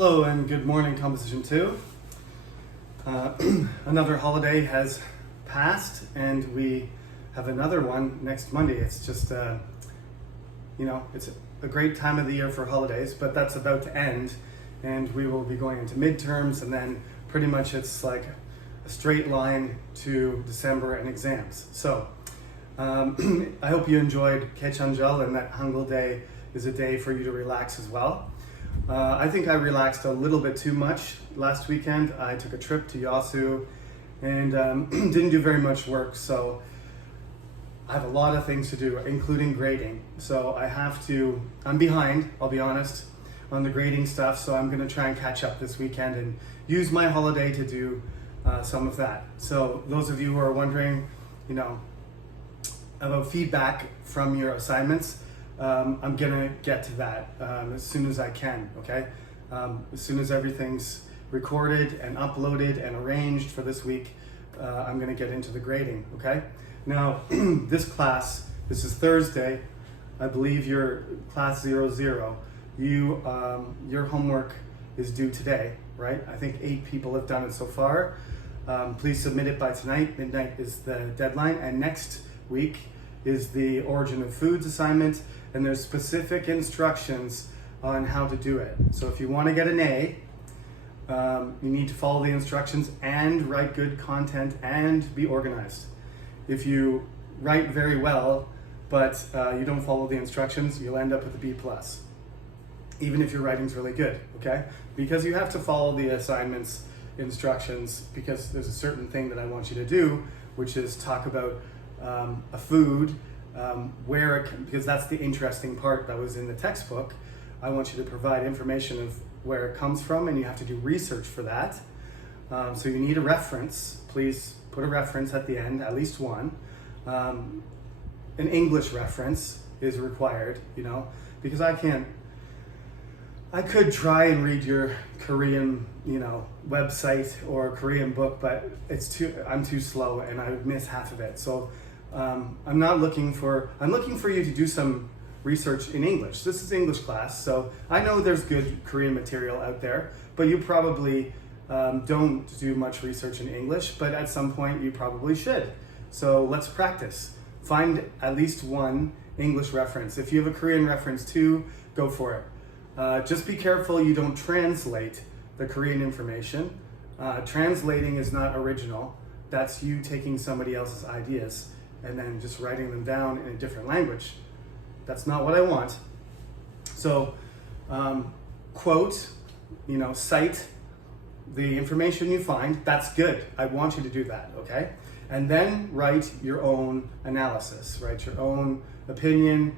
Hello and good morning, Composition 2. Another holiday has passed and we have another one next Monday. It's just, it's a great time of the year for holidays, but that's about to end and we will be going into midterms, and then pretty much it's like a straight line to December and exams. So I hope you enjoyed Kechanjal, and that Hangul Day is a day for you to relax as well. I think I relaxed a little bit too much last weekend. I took a trip to Yasu and didn't do very much work, so I have a lot of things to do, including grading. So I'm behind, I'll be honest, on the grading stuff, so I'm gonna try and catch up this weekend and use my holiday to do some of that. So those of you who are wondering, about feedback from your assignments, I'm gonna get to that as soon as I can, okay? As soon as everything's recorded and uploaded and arranged for this week, I'm gonna get into the grading, okay? Now, this is Thursday, I believe you're class 00. Your homework is due today, right? I think 8 people have done it so far. Please submit it by tonight. Midnight is the deadline, and next week is the Origin of Foods assignment, and there's specific instructions on how to do it. So if you want to get an A, you need to follow the instructions and write good content and be organized. If you write very well, but you don't follow the instructions, you'll end up with a B+, even if your writing's really good, okay? Because you have to follow the assignment's instructions, because there's a certain thing that I want you to do, which is talk about a food, because that's the interesting part that was in the textbook. I want you to provide information of where it comes from, and you have to do research for that. So you need a reference. Please put a reference at the end, at least one. An English reference is required, because I could try and read your Korean, website or Korean book, but I'm too slow and I would miss half of it. So I'm looking for you to do some research in English. This is English class, so I know there's good Korean material out there, but you probably don't do much research in English, but at some point you probably should. So let's practice. Find at least one English reference. If you have a Korean reference too, go for it. Just be careful you don't translate the Korean information. Translating is not original. That's you taking somebody else's ideas and then just writing them down in a different language. That's not what I want. So quote, cite the information you find. That's good. I want you to do that, okay? And then write your own analysis, write your own opinion,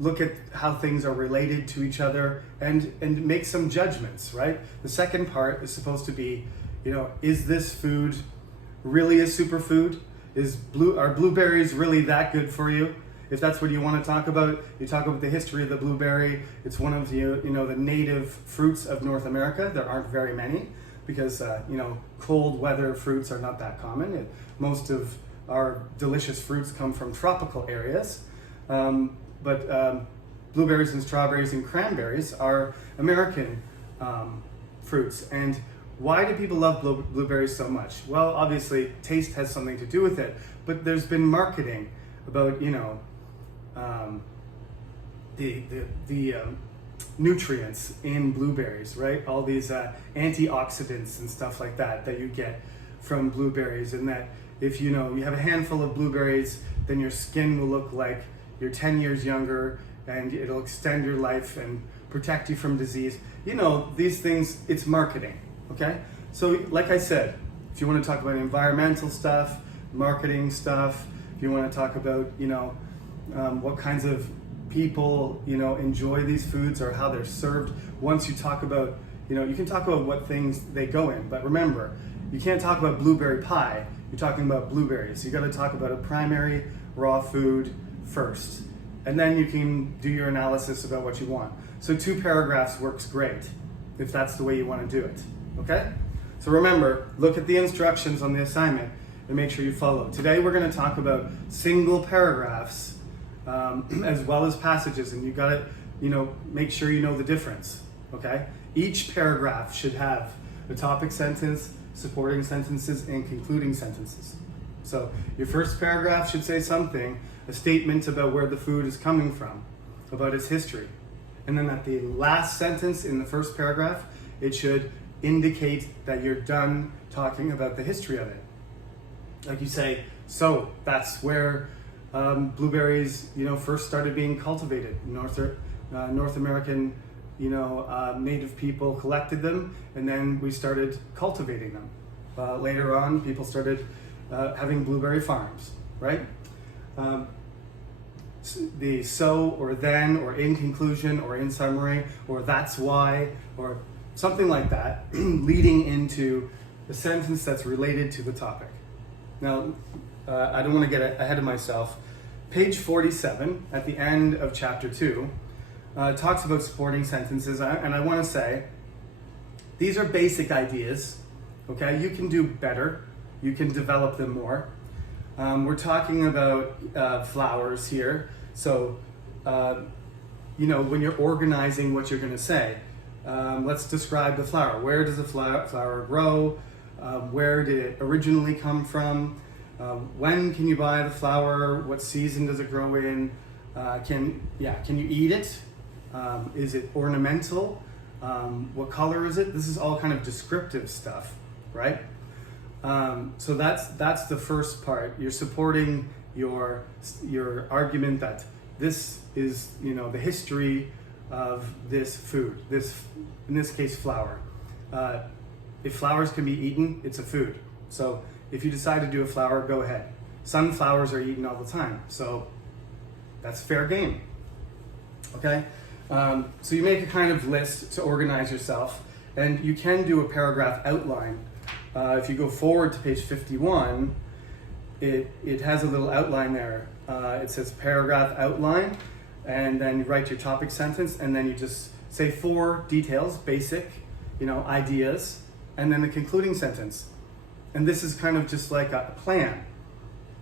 look at how things are related to each other, and make some judgments, right? The second part is supposed to be, is this food really a superfood? Are blueberries really that good for you? If that's what you want to talk about, you talk about the history of the blueberry. It's one of the native fruits of North America. There aren't very many because cold weather fruits are not that common. Most of our delicious fruits come from tropical areas. But blueberries and strawberries and cranberries are American fruits. And why do people love blueberries so much? Well, obviously, taste has something to do with it, but there's been marketing about, the nutrients in blueberries, right? All these antioxidants and stuff like that you get from blueberries, and that if you have a handful of blueberries, then your skin will look like you're 10 years younger, and it'll extend your life and protect you from disease. These things, it's marketing, okay? So like I said, if you want to talk about environmental stuff, marketing stuff, if you want to talk about, what kinds of people, enjoy these foods or how they're served, once you talk about, you can talk about what things they go in, but remember, you can't talk about blueberry pie, you're talking about blueberries. You got to talk about a primary raw food first, and then you can do your analysis about what you want. So 2 paragraphs works great if that's the way you want to do it, okay? So remember, look at the instructions on the assignment and make sure you follow. Today we're going to talk about single paragraphs as well as passages, and you got to make sure you know the difference. okay? Each paragraph should have a topic sentence, supporting sentences, and concluding sentences. So your first paragraph should say something, a statement about where the food is coming from, about its history. And then at the last sentence in the first paragraph, it should indicate that you're done talking about the history of it. Like you say, so that's where blueberries, first started being cultivated. North American, native people collected them, and then we started cultivating them. Later on, people started having blueberry farms, right? The so or then or in conclusion or in summary or that's why or something like that leading into a sentence that's related to the topic. Now, I don't want to get ahead of myself. Page 47 at the end of chapter 2 talks about supporting sentences, and I want to say these are basic ideas, okay? You can do better. You can develop them more. We're talking about flowers here. So, when you're organizing what you're going to say, let's describe the flower. Where does the flower grow? Where did it originally come from? When can you buy the flower? What season does it grow in? Can you eat it? Is it ornamental? What color is it? This is all kind of descriptive stuff, right? So that's the first part. You're supporting your argument that this is the history of this food. In this case, flour. If flowers can be eaten, it's a food. So if you decide to do a flower, go ahead. Sunflowers are eaten all the time, so that's fair game. Okay. So you make a kind of list to organize yourself, and you can do a paragraph outline. If you go forward to page 51, it has a little outline there. It says paragraph outline, and then you write your topic sentence, and then you just say 4 details, basic, ideas, and then the concluding sentence. And this is kind of just like a plan.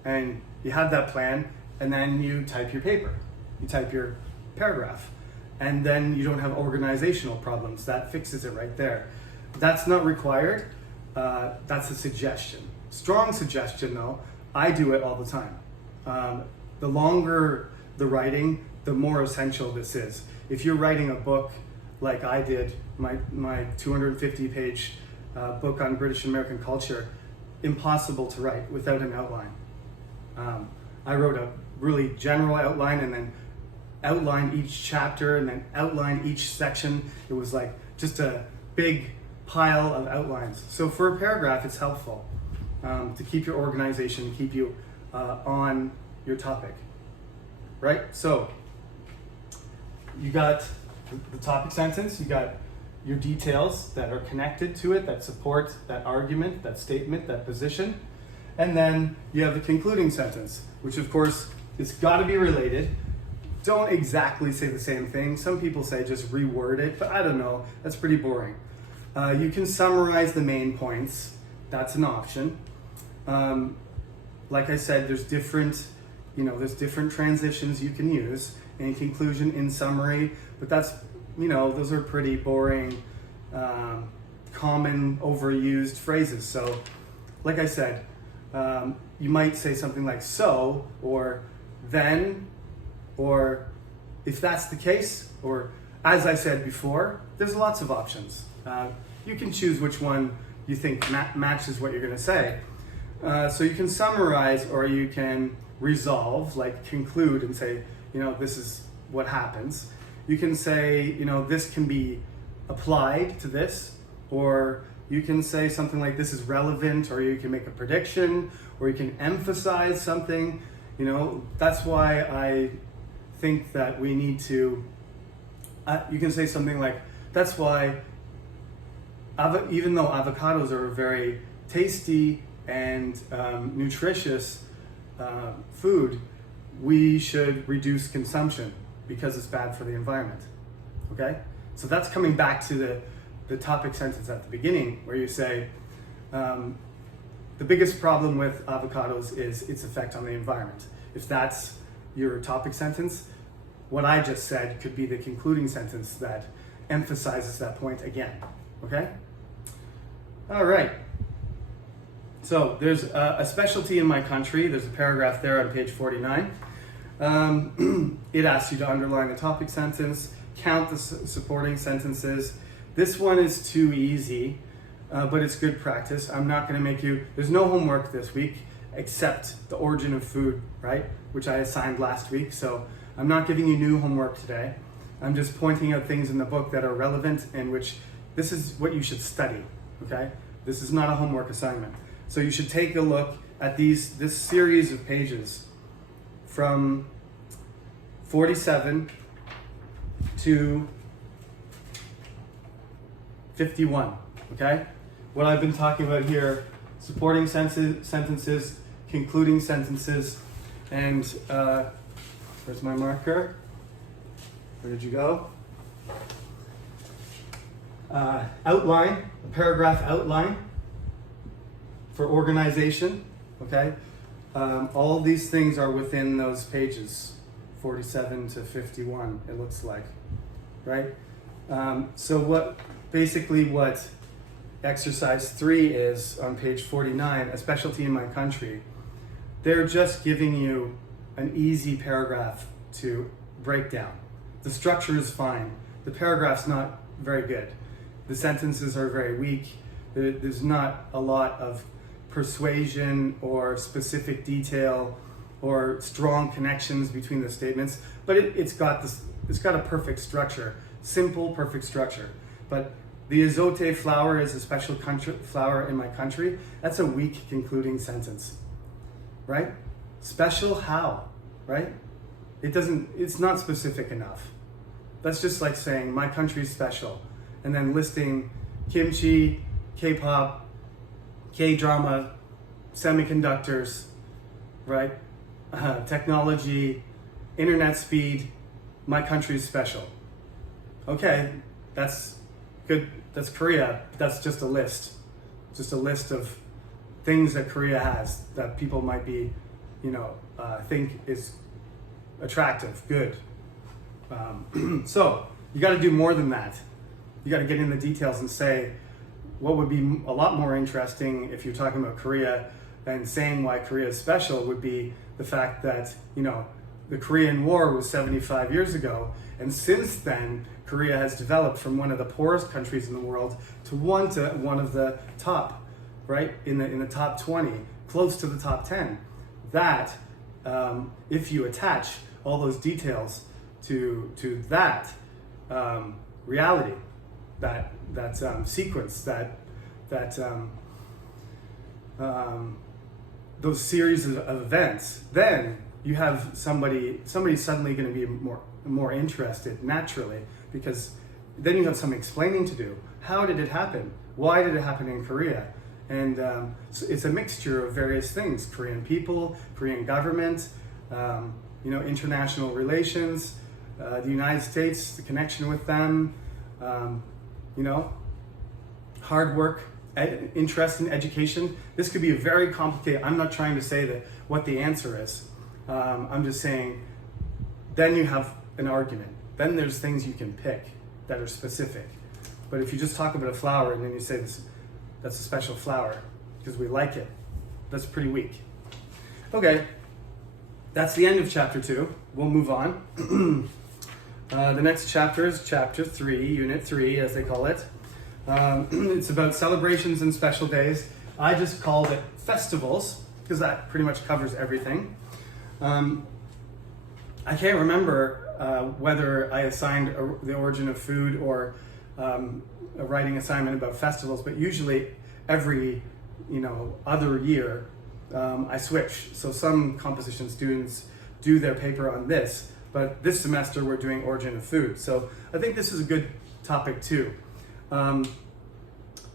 And you have that plan, and then you type your paper. You type your paragraph. And then you don't have organizational problems. That fixes it right there. That's not required. That's a suggestion. Strong suggestion though. I do it all the time. The longer the writing, the more essential this is. If you're writing a book like I did, my 250-page book on British American culture, impossible to write without an outline. I wrote a really general outline and then outlined each chapter and then outlined each section. It was like just a big pile of outlines. So for a paragraph, it's helpful to keep your organization, keep you on your topic, right? So you got the topic sentence, you got your details that are connected to it, that support that argument, that statement, that position. And then you have the concluding sentence, which of course, it's got to be related. Don't exactly say the same thing. Some people say just reword it, but I don't know. That's pretty boring. You can summarize the main points. That's an option. Like I said, there's different transitions you can use in conclusion, in summary, but that's, those are pretty boring, common, overused phrases. So, like I said, you might say something like so, or then, or if that's the case, or as I said before, there's lots of options. You can choose which one you think matches what you're going to say. So you can summarize, or you can resolve, like conclude and say, this is what happens. You can say, this can be applied to this, or you can say something like this is relevant, or you can make a prediction, or you can emphasize something. That's why I think that we need to, you can say something like, that's why, even though avocados are a very tasty and nutritious food, we should reduce consumption because it's bad for the environment, okay? So that's coming back to the topic sentence at the beginning, where you say, the biggest problem with avocados is its effect on the environment. If that's your topic sentence, what I just said could be the concluding sentence, that emphasizes that point again. Okay? All right. So there's a specialty in my country. There's a paragraph there on page 49. It asks you to underline the topic sentence, count the supporting sentences. This one is too easy, but it's good practice. I'm not going to make you, there's no homework this week except the origin of food, right? Which I assigned last week. So I'm not giving you new homework today. I'm just pointing out things in the book that are relevant and which this is what you should study, okay? This is not a homework assignment. So you should take a look at this series of pages from 47 to 51, okay? What I've been talking about here, supporting sentences, concluding sentences, and where's my marker? Where did you go? Outline, a paragraph outline for organization, okay? All of these things are within those pages, 47 to 51, it looks like, right? So what exercise 3 is on page 49, a specialty in my country, they're just giving you an easy paragraph to break down. The structure is fine. The paragraph's not very good. The sentences are very weak. There's not a lot of persuasion or specific detail or strong connections between the statements, but it's got a perfect structure, simple, perfect structure. But the ezote flower is a special flower in my country. That's a weak concluding sentence, right? Special how, right? It's not specific enough. That's just like saying my country's special and then listing kimchi, K-pop, K-drama, semiconductors, right? Technology, internet speed, my country's special. Okay, that's good. That's Korea. That's just a list. Just a list of things that Korea has that people might be, think is attractive, good. So you got to do more than that. You got to get in the details and say what would be a lot more interesting if you're talking about Korea and saying why Korea is special would be the fact that, the Korean War was 75 years ago. And since then, Korea has developed from one of the poorest countries in the world to one of the top, right? In the top 20, close to the top 10. That, if you attach all those details to that reality, that sequence, those series of events, then you have somebody's suddenly going to be more interested naturally, because then you have some explaining to do. How did it happen? Why did it happen in Korea? And so it's a mixture of various things: Korean people, Korean government, international relations, the United States, the connection with them, hard work, interest in education. This could be a very complicated. I'm not trying to say what the answer is. I'm just saying, then you have an argument. Then there's things you can pick that are specific. But if you just talk about a flower and then you say that's a special flower because we like it, that's pretty weak. Okay, that's the end of chapter 2. We'll move on. The next chapter is chapter 3, unit 3, as they call it. It's about celebrations and special days. I just called it festivals because that pretty much covers everything. I can't remember whether I assigned the origin of food or a writing assignment about festivals, but usually every other year I switch. So some composition students do their paper on this, but this semester we're doing origin of food. So I think this is a good topic too.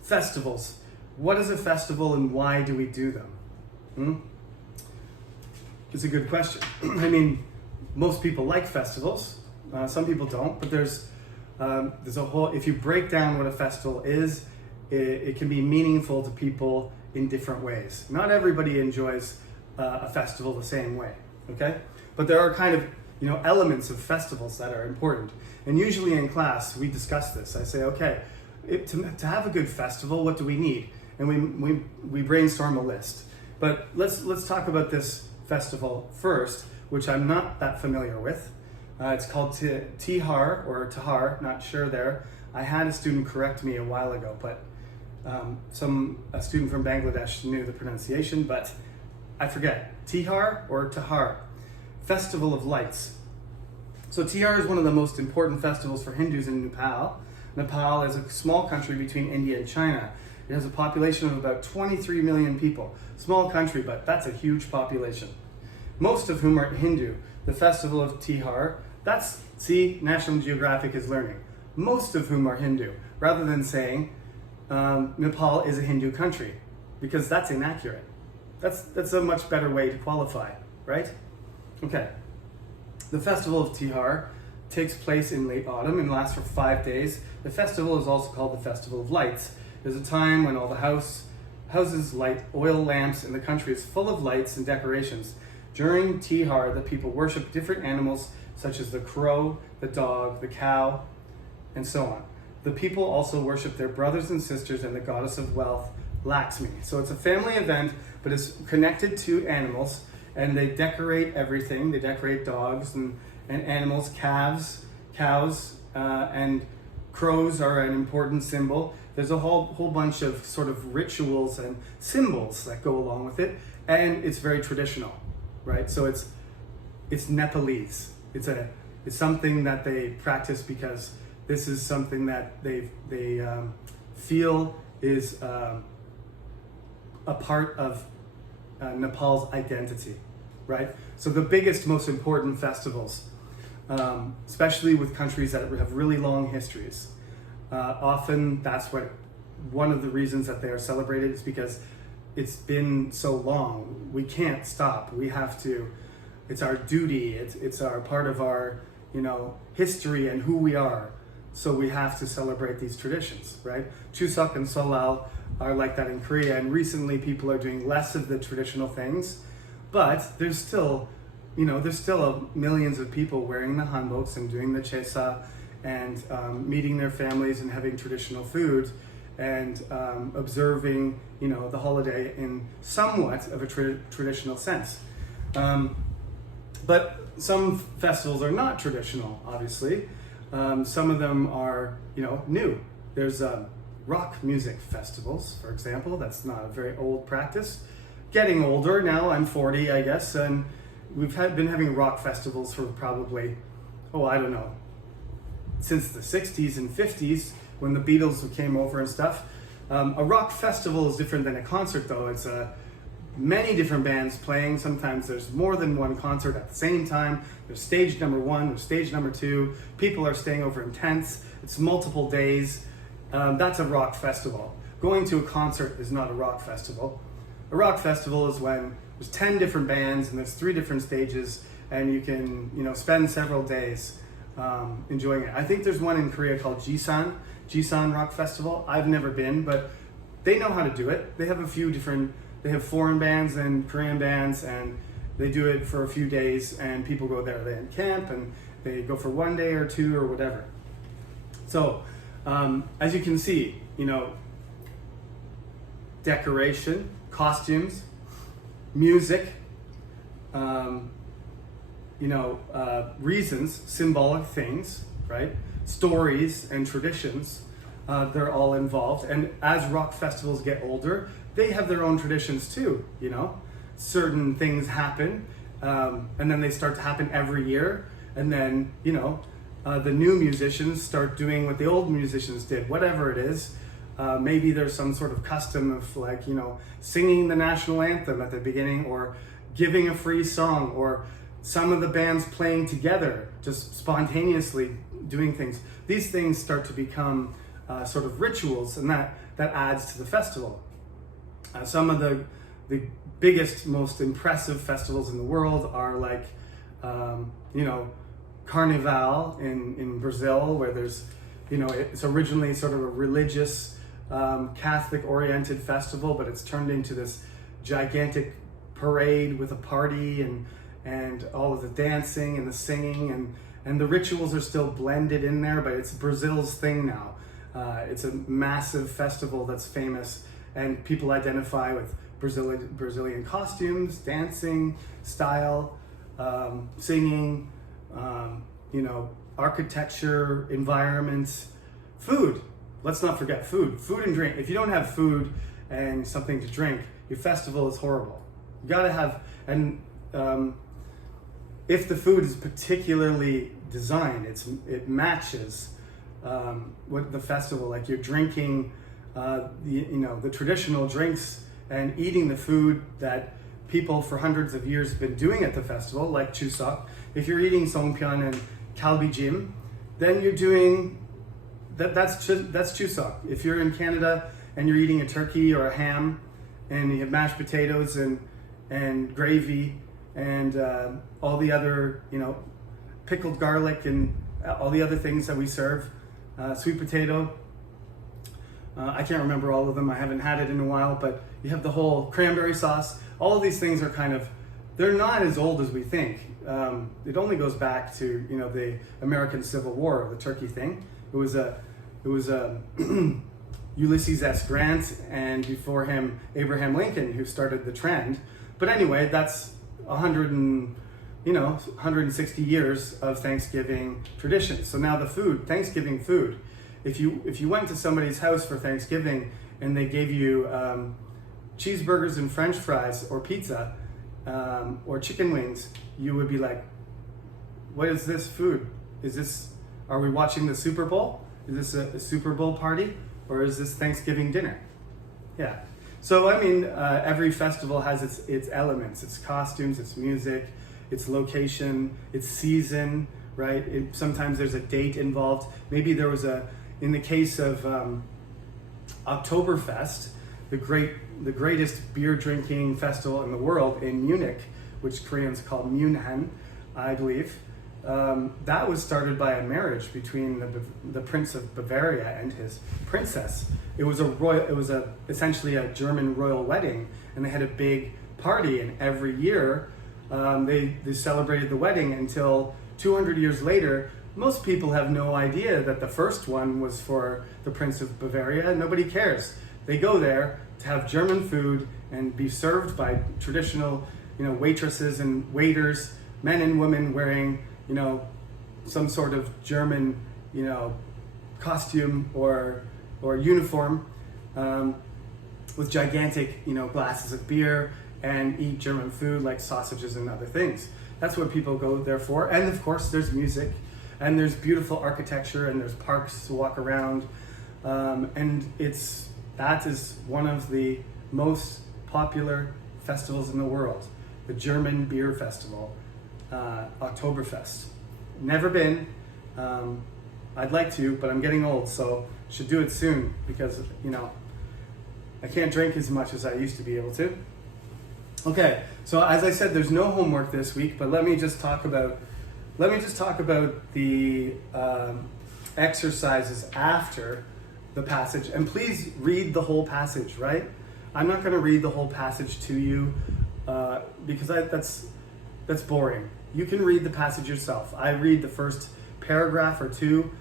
Festivals. What is a festival and why do we do them? It's a good question. I mean, most people like festivals. Some people don't, but there's a whole, if you break down what a festival is, it can be meaningful to people in different ways. Not everybody enjoys a festival the same way, okay? But there are kind of elements of festivals that are important. And usually in class, we discuss this. I say, okay, to have a good festival, what do we need? And we brainstorm a list. But let's talk about this festival first, which I'm not that familiar with. It's called Tihar or Tahar, not sure there. I had a student correct me a while ago, but a student from Bangladesh knew the pronunciation, but I forget. Tihar or Tahar, Festival of Lights. So Tihar is one of the most important festivals for Hindus in Nepal. Nepal is a small country between India and China. It has a population of about 23 million people. Small country, but that's a huge population. Most of whom are Hindu. The Festival of Tihar, National Geographic is learning. Most of whom are Hindu, rather than saying Nepal is a Hindu country, because that's inaccurate. That's a much better way to qualify, right? Okay. The Festival of Tihar takes place in late autumn and lasts for 5 days. The festival is also called the Festival of Lights. There's a time when all the houses light oil lamps and the country is full of lights and decorations. During Tihar, the people worship different animals such as the crow, the dog, the cow, and so on. The people also worship their brothers and sisters and the goddess of wealth, Lakshmi. So it's a family event, but it's connected to animals, and they decorate everything. They decorate dogs and animals, cows, and crows are an important symbol. There's a whole bunch of sort of rituals and symbols that go along with it, and it's very traditional, right? So it's Nepalese. It's something that they practice because this is something that they feel is a part of Nepal's identity, right? So the biggest, most important festivals, especially with countries that have really long histories, often that's one of the reasons that they are celebrated is because it's been so long. We can't stop. We have to. It's our duty. It's our part of our history and who we are. So we have to celebrate these traditions, right? Chuseok and Solal are like that in Korea, and recently people are doing less of the traditional things, but there's still millions of people wearing the hanboks and doing the chesa and meeting their families and having traditional food and observing, the holiday in somewhat of a traditional sense. But some festivals are not traditional, obviously. Some of them are, new. There's rock music festivals, for example. That's not a very old practice. Getting older now, I'm 40, I guess, and we've been having rock festivals for probably, since the 60s and 50s, when the Beatles came over and stuff. A rock festival is different than a concert, though. It's many different bands playing. Sometimes there's more than one concert at the same time. There's stage number 1, there's stage number 2. People are staying over in tents. It's multiple days. That's a rock festival. Going to a concert is not a rock festival. A rock festival is when there's 10 different bands and there's 3 different stages, and you can spend several days enjoying it. I think there's one in Korea called Jisan Rock Festival. I've never been, but they know how to do it. They have they have foreign bands and Korean bands, and they do it for a few days, and people go there. They camp, and they go for 1 day or 2 or whatever. So, as you can see, decoration, costumes, music, reasons, symbolic things, right? Stories and traditions, they're all involved. And as rock festivals get older, they have their own traditions too, Certain things happen, and then they start to happen every year. And then, the new musicians start doing what the old musicians did, whatever it is. Maybe there's some sort of custom of singing the national anthem at the beginning, or giving a free song, or some of the bands playing together, just spontaneously doing things. These things start to become sort of rituals, and that adds to the festival. Some of the biggest, most impressive festivals in the world are like, Carnival in Brazil, where there's, it's originally sort of a religious, Catholic-oriented festival, but it's turned into this gigantic parade with a party, and and all of the dancing and the singing, and the rituals are still blended in there, but it's Brazil's thing now. It's a massive festival that's famous, and people identify with Brazilian costumes, dancing, style, singing, architecture, environments, food. Let's not forget food and drink. If you don't have food and something to drink, your festival is horrible. You gotta have, and if the food is particularly designed, it matches what the festival, like you're drinking the traditional drinks and eating the food that people for hundreds of years have been doing at the festival, like chuseok. If you're eating songpyeon and kalbijim, then you're doing that's chuseok. If you're in Canada and you're eating a turkey or a ham and you have mashed potatoes and gravy and all the other, pickled garlic and all the other things that we serve, sweet potato. I can't remember all of them. I haven't had it in a while, but you have the whole cranberry sauce. All of these things are they're not as old as we think. It only goes back to, the American Civil War, the turkey thing. It was Ulysses S. Grant, and before him, Abraham Lincoln, who started the trend. But anyway, that's 160 years of Thanksgiving tradition. So now the food, Thanksgiving food. If you went to somebody's house for Thanksgiving and they gave you cheeseburgers and French fries or pizza or chicken wings, you would be like, "What is this food? Are we watching the Super Bowl? Is this a Super Bowl party, or is this Thanksgiving dinner?" Yeah. So every festival has its elements, its costumes, its music, its location, its season, right? Sometimes there's a date involved. Maybe there was in the case of Oktoberfest, the greatest beer drinking festival in the world in Munich, which Koreans call München, I believe. That was started by a marriage between the Prince of Bavaria and his princess. It was essentially a German royal wedding, and they had a big party, and every year they celebrated the wedding until 200 years later. Most people have no idea that the first one was for the Prince of Bavaria. Nobody cares. They go there to have German food and be served by traditional, waitresses and waiters, men and women wearing, some sort of German, costume or uniform, with gigantic, glasses of beer, and eat German food like sausages and other things. That's what people go there for. And of course, there's music, and there's beautiful architecture, and there's parks to walk around, and that is one of the most popular festivals in the world, the German Beer Festival, Oktoberfest. Never been. I'd like to, but I'm getting old, so should do it soon, because I can't drink as much as I used to be able to. Okay, so as I said, there's no homework this week, but let me just talk about the exercises after the passage, and please read the whole passage, right? I'm not going to read the whole passage to you because that's boring. You can read the passage yourself. I read the first paragraph or two.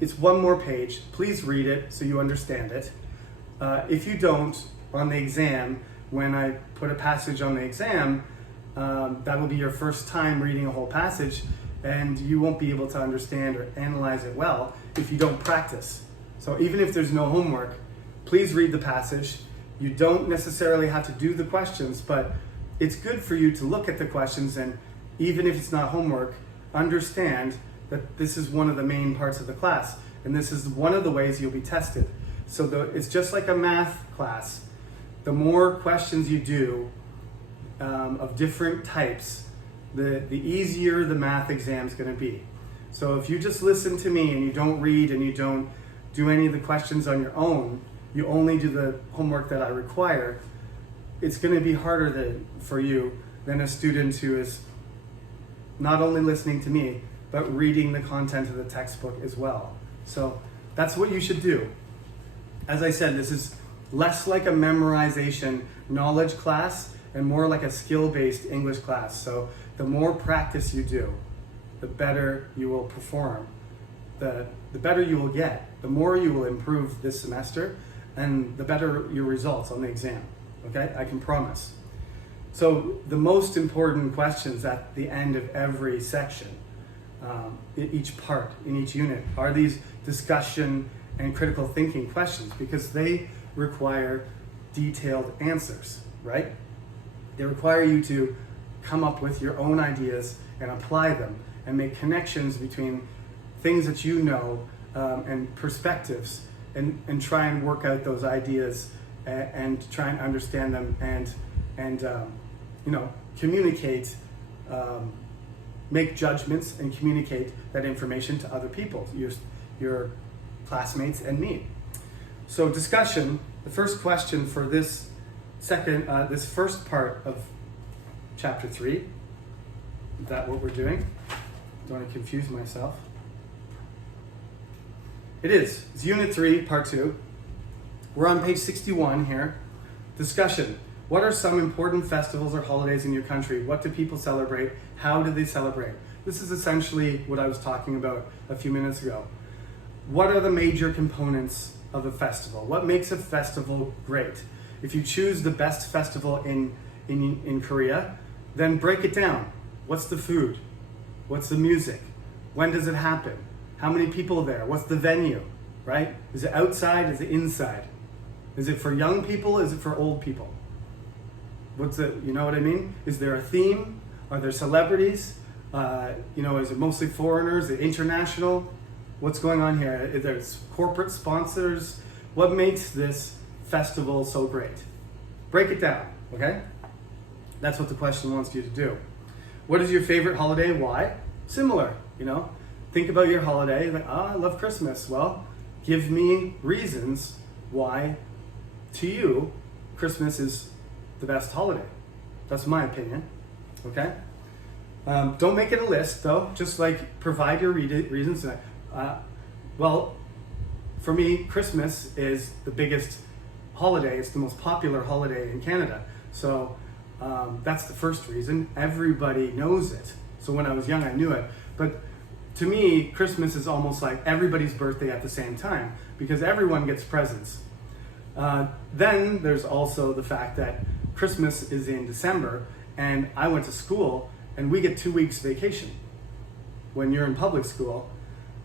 It's one more page. Please read it so you understand it. If you don't, on the exam, when I put a passage on the exam, that will be your first time reading a whole passage, and you won't be able to understand or analyze it well if you don't practice. So even if there's no homework, please read the passage. You don't necessarily have to do the questions, but it's good for you to look at the questions, and even if it's not homework, understand that this is one of the main parts of the class, and this is one of the ways you'll be tested. So it's just like a math class. The more questions you do of different types, the easier the math exam is going to be. So if you just listen to me and you don't read and you don't do any of the questions on your own, you only do the homework that I require, it's going to be harder for you than a student who is not only listening to me, but reading the content of the textbook as well. So that's what you should do. As I said, this is less like a memorization knowledge class and more like a skill-based English class. So the more practice you do, the better you will perform, the better you will get, the more you will improve this semester, and the better your results on the exam. Okay, I can promise. So the most important questions at the end of every section, in each part, in each unit, are these discussion and critical thinking questions, because they require detailed answers, right? They require you to come up with your own ideas and apply them and make connections between things that you know, and perspectives, and try and work out those ideas and try and understand them and communicate, make judgments and communicate that information to other people, your classmates and me. So discussion, the first question for this first part of chapter 3, is that what we're doing? Don't want to confuse myself. It is. It's Unit 3, Part 2. We're on page 61 here. Discussion. What are some important festivals or holidays in your country? What do people celebrate? How do they celebrate? This is essentially what I was talking about a few minutes ago. What are the major components of a festival? What makes a festival great? If you choose the best festival in Korea, then break it down. What's the food? What's the music? When does it happen? How many people are there? What's the venue, right? Is it outside? Is it inside? Is it for young people? Is it for old people? You know what I mean? Is there a theme? Are there celebrities? Is it mostly foreigners? Is it international? What's going on here? Is there corporate sponsors? What makes this festival so great? Break it down, okay? That's what the question wants you to do. What is your favorite holiday? Why? Similar, Think about your holiday. Like, I love Christmas. Well, give me reasons why, to you, Christmas is the best holiday. That's my opinion, okay? Don't make it a list, though. Just provide your reasons. Well, for me, Christmas is the biggest holiday. It's the most popular holiday in Canada. So that's the first reason. Everybody knows it. So when I was young, I knew it. But to me, Christmas is almost like everybody's birthday at the same time, because everyone gets presents. Then there's also the fact that Christmas is in December, and I went to school, and we get 2 weeks vacation. When you're in public school,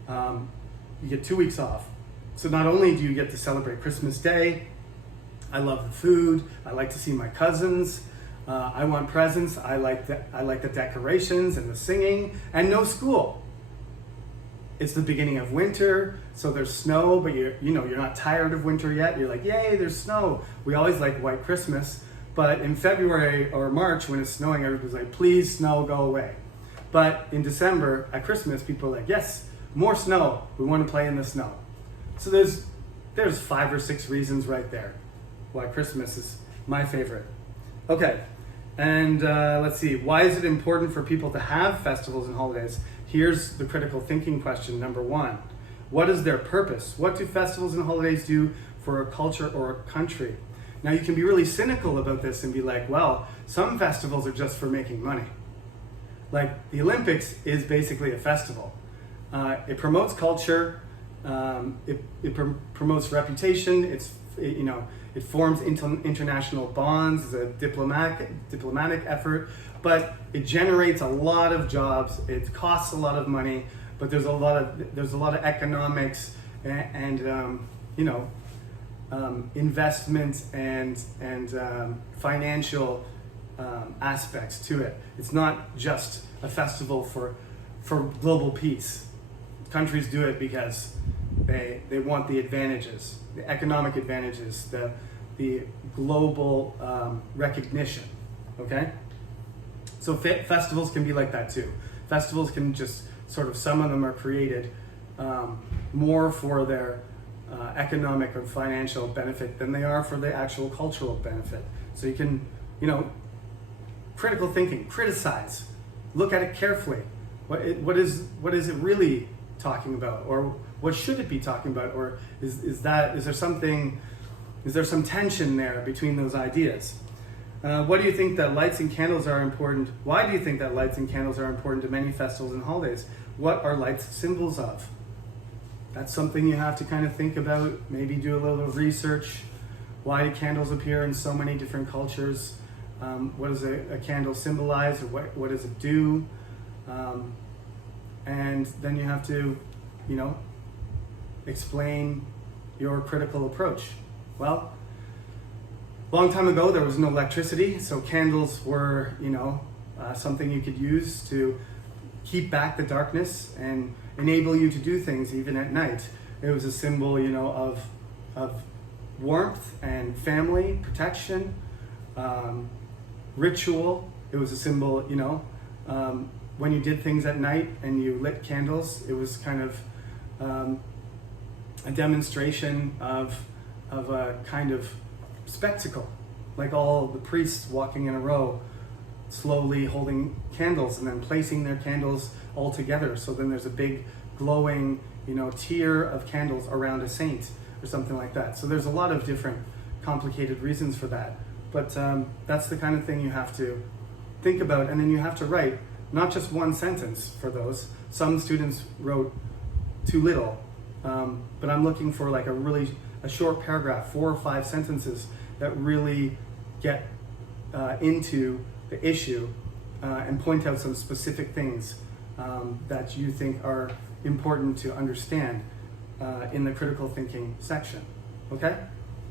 you get 2 weeks off. So not only do you get to celebrate Christmas Day, I love the food, I like to see my cousins, I want presents, I like the decorations and the singing, and no school. It's the beginning of winter, so there's snow, but you're not tired of winter yet. You're like, yay, there's snow. We always like White Christmas, but in February or March when it's snowing, everybody's like, please, snow, go away. But in December, at Christmas, people are like, yes, more snow. We want to play in the snow. So there's 5 or 6 reasons right there why Christmas is my favorite. Okay, and let's see. Why is it important for people to have festivals and holidays? Here's the critical thinking question, number 1. What is their purpose? What do festivals and holidays do for a culture or a country? Now you can be really cynical about this and be like, well, some festivals are just for making money. Like the Olympics is basically a festival. It promotes culture, it promotes reputation, it forms international bonds, it's a diplomatic effort, but it generates a lot of jobs, it costs a lot of money, but there's a lot of economics and investment and financial aspects to it. It's not just a festival for global peace. Countries do it because they want the advantages, the economic advantages, the global recognition, okay? So festivals can be like that too. Festivals can just some of them are created more for their economic or financial benefit than they are for the actual cultural benefit. So you can, critical thinking, criticize, look at it carefully. What is it really talking about, or what should it be talking about, or is there some tension there between those ideas? What do you think that lights and candles are important? Why do you think that lights and candles are important to many festivals and holidays? What are lights symbols of? That's something you have to kind of think about, maybe do a little research. Why do candles appear in so many different cultures? What does a candle symbolize, or what does it do? And then you have to, explain your critical approach. Well, a long time ago there was no electricity, so candles were, something you could use to keep back the darkness and enable you to do things even at night. It was a symbol, of warmth and family protection, ritual. It was a symbol, when you did things at night and you lit candles, it was kind of a demonstration of a kind of spectacle, like all the priests walking in a row, slowly holding candles and then placing their candles all together. So then there's a big glowing, tier of candles around a saint or something like that. So there's a lot of different complicated reasons for that. But that's the kind of thing you have to think about, and then you have to write not just one sentence for those. Some students wrote too little, but I'm looking for like a short paragraph, 4 or 5 sentences that really get into the issue and point out some specific things that you think are important to understand in the critical thinking section. Okay?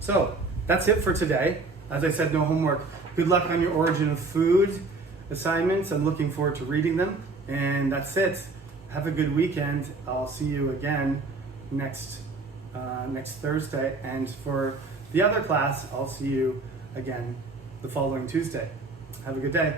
So that's it for today. As I said, no homework. Good luck on your Origin of Food assignments. I'm looking forward to reading them. And that's it. Have a good weekend. I'll see you again next Thursday. And for the other class, I'll see you again the following Tuesday. Have a good day.